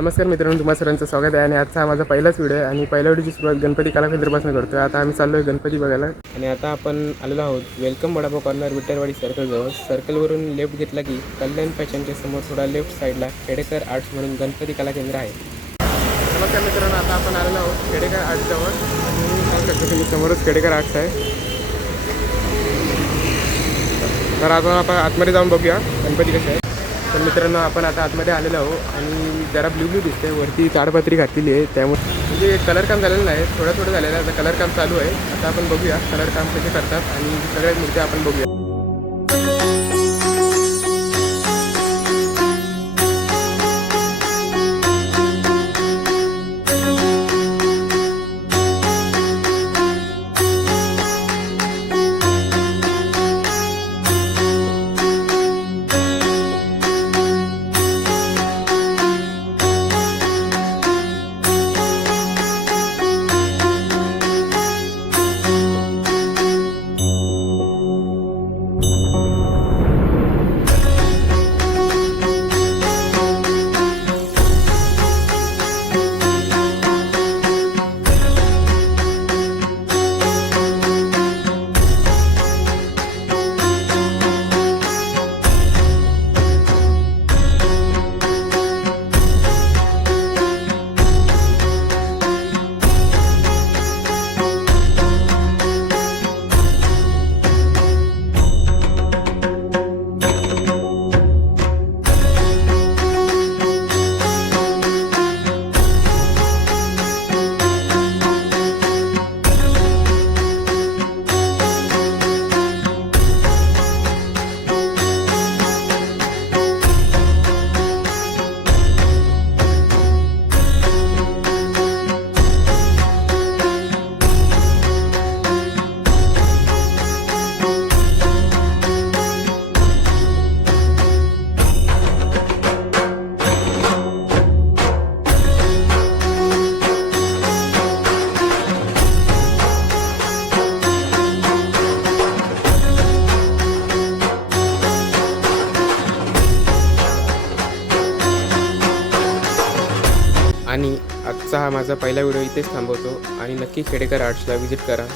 नमस्कार मित्रांनो, तुम्हा सर्वांचं स्वागत आहे. आणि आजचा हा माझा पहिलाच व्हिडिओ आहे आणि पहिल्या व्हिडिओची सुरुवात गणपती कला केंद्रापासून करतो आहे. आता आम्ही चाललो आहे गणपती बघायला आणि आता आपण आलेलो आहोत welcome vada pav corner Vitthalwadi सर्कलजवळ. सर्कलवरून left घेतला की कल्याण फॅशनच्या समोर थोडा लेफ्ट साईडला खेडेकर आर्ट्स म्हणून गणपती कला केंद्र आहे. नमस्कार मित्रांनो, आता आपण आलेलो आहोत खेडेकर आर्ट्सजवळ आणि सांगू शकतो की समोरच खेडेकर आर्ट्स आहे. तर आता आपण आतमध्ये जाऊन बघूया गणपती कसे आहे. तर मित्रांनो, आपण आता आतमध्ये आलेलो आहोत आणि जरा ब्ल्यू दिसते. वरती ताडपत्री घातलेली आहे, त्यामुळे म्हणजे कलर काम झालेलं नाही, थोडं झालेलं आहे. आता कलर काम चालू आहे. आता आपण बघूया कलर काम कसे करतात आणि सगळ्यात मूर्त्या आपण बघूया. आणि आजचा हा माझा पहिला व्हिडिओ इथेच थांबवतो आणि नक्की खेडेकर आर्ट्सला व्हिजिट करा.